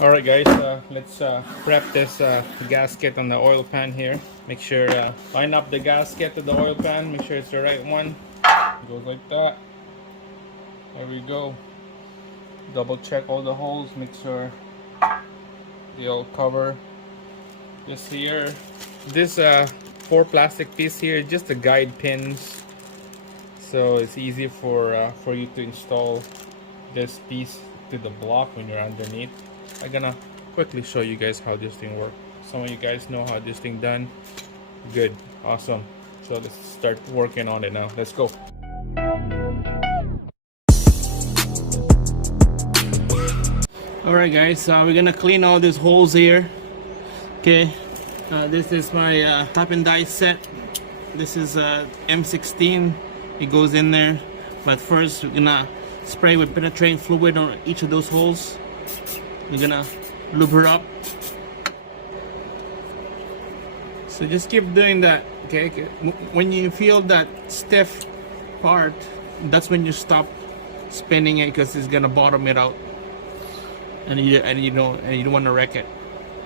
Alright guys, let's prep this gasket on the oil pan here. Make sure line up the gasket to the oil pan, make sure it's the right one. It goes like that. There we go. Double check all the holes, make sure they all cover. Just here, this 4 plastic piece here, just the guide pins, so it's easy for you to install this piece to the block when you're underneath. I'm gonna quickly show you guys how this thing works. Some of you guys know how this thing done. Good, awesome. So let's start working on it now. Let's go. Alright guys, we're gonna clean all these holes here. Okay, this is my top and die set. This is M16. It goes in there, but first we're gonna spray with penetrating fluid on each of those holes. We're gonna lube her up. So just keep doing that. Okay, when you feel that stiff part, that's when you stop spinning it, because it's gonna bottom it out, and you don't want to wreck it.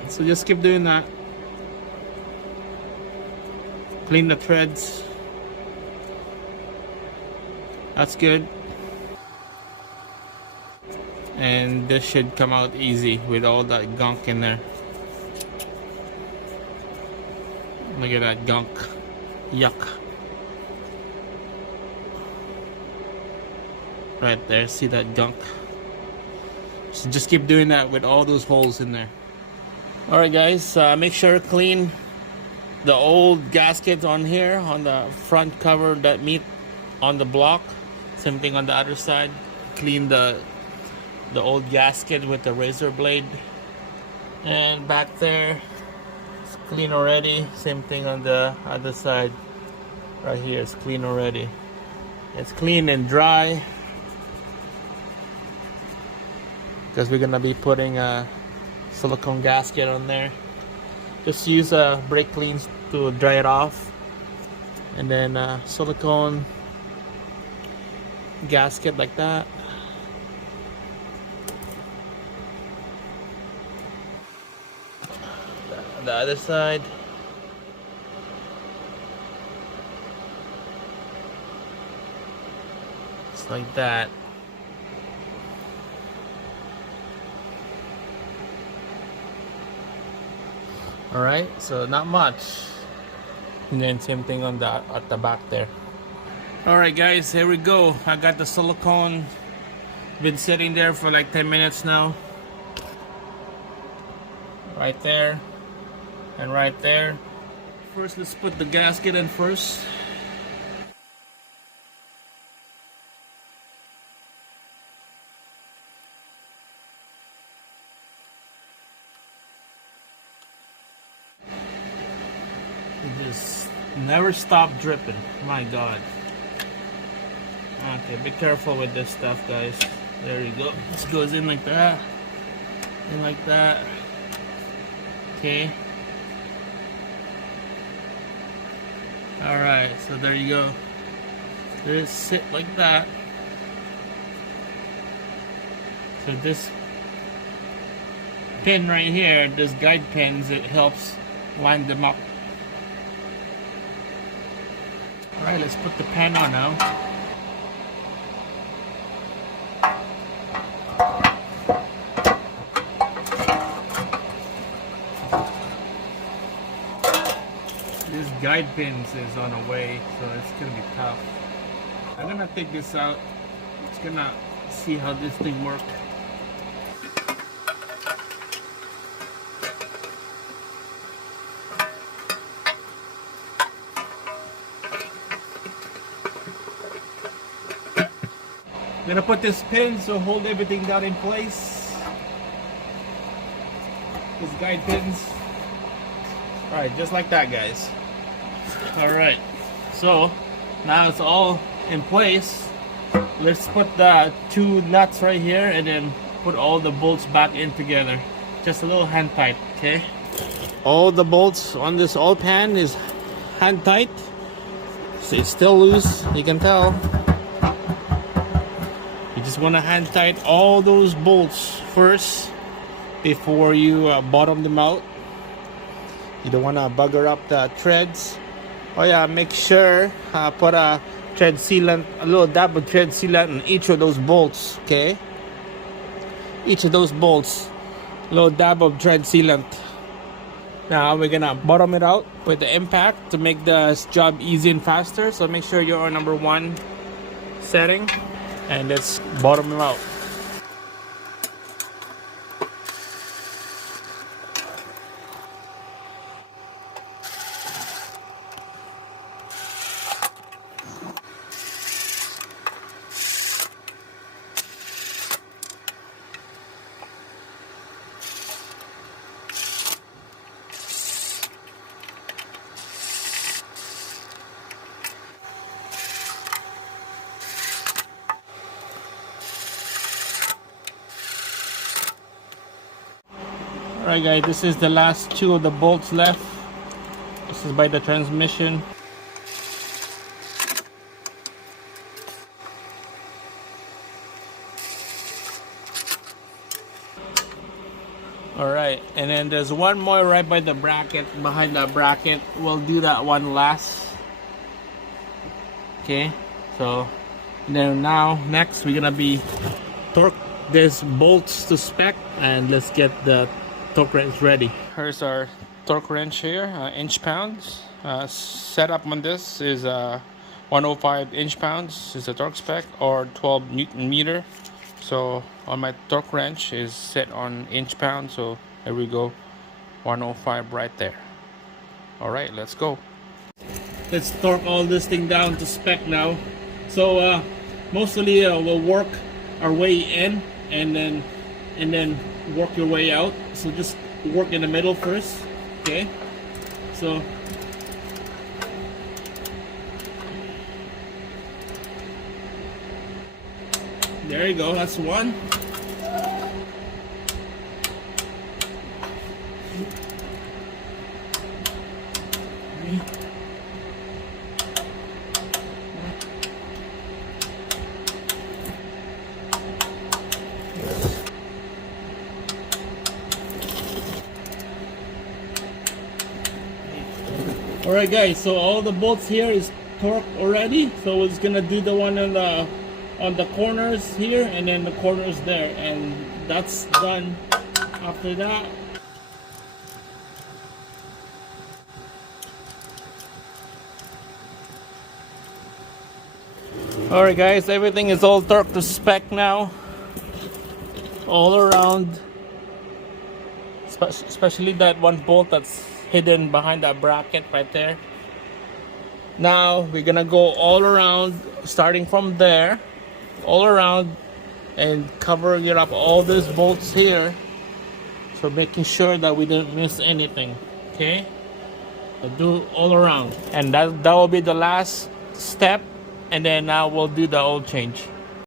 So just keep doing that. Clean the threads. That's good. And this should come out easy with all that gunk in there. Look at that gunk. Yuck. Right there, see that gunk? So just keep doing that with all those holes in there. Alright guys, make sure to clean the old gaskets on here, on the front cover that meet on the block. Same thing on the other side. Clean the old gasket with the razor blade. And back there, it's clean already. Same thing on the other side. Right here, it's clean already. It's clean and dry, because we're gonna be putting a silicone gasket on there. Just use brake cleans to dry it off, and then silicone gasket like that. The other side. It's like that. Alright, so not much. And then same thing on the at the back there. Alright guys, here we go. I got the silicone. Been sitting there for like 10 minutes now. Right there. And right there. First, let's put the gasket in first. It just never stop dripping. My God. Okay, be careful with this stuff, guys. There you go. This goes in like that. And like that. Okay. Alright, so there you go. Just sit like that. So this pin right here, this guide pins, it helps line them up. Alright, let's put the pan on now. This guide pins is on the way, so it's gonna be tough. I'm gonna take this out. It's gonna see how this thing works. I'm gonna put this pin to hold everything down in place. These guide pins. Alright, just like that, guys. Alright, so now it's all in place. Let's put the 2 nuts right here and then put all the bolts back in together. Just a little hand tight, okay? All the bolts on this old pan is hand tight. So it's still loose, you can tell. You just want to hand tight all those bolts first before you bottom them out. You don't want to bugger up the threads. Oh yeah, make sure put a thread sealant, a little dab of thread sealant in each of those bolts. Okay, each of those bolts, a little dab of thread sealant. Now we're gonna bottom it out with the impact to make the job easy and faster. So make sure you're on number 1 setting, and let's bottom them out. Alright guys, this is the last 2 of the bolts left. This is by the transmission. Alright, and then there's one more right by the bracket, behind the bracket. We'll do that one last. Okay, so then now next we're gonna be torque these bolts to spec, and let's get the torque wrench ready. Here's our torque wrench here, inch-pounds. Setup on this is 105 inch-pounds is the torque spec, or 12 Newton meter. So on my torque wrench is set on inch-pounds, so there we go, 105 right there. Alright, let's go. Let's torque all this thing down to spec now. So mostly we'll work our way in and then work your way out. So just work in the middle first. Okay, so there you go, that's one. Alright guys, so all the bolts here is torqued already. So it's gonna do the one on the corners here, and then the corners there, and that's done. After that, alright guys, everything is all torqued to spec now, all around, especially that one bolt that's hidden behind that bracket right there. Now we're gonna go all around, starting from there, all around, and covering it up all these bolts here, so making sure that we don't miss anything. Okay, so do all around, and that will be the last step, and then now we'll do the oil change.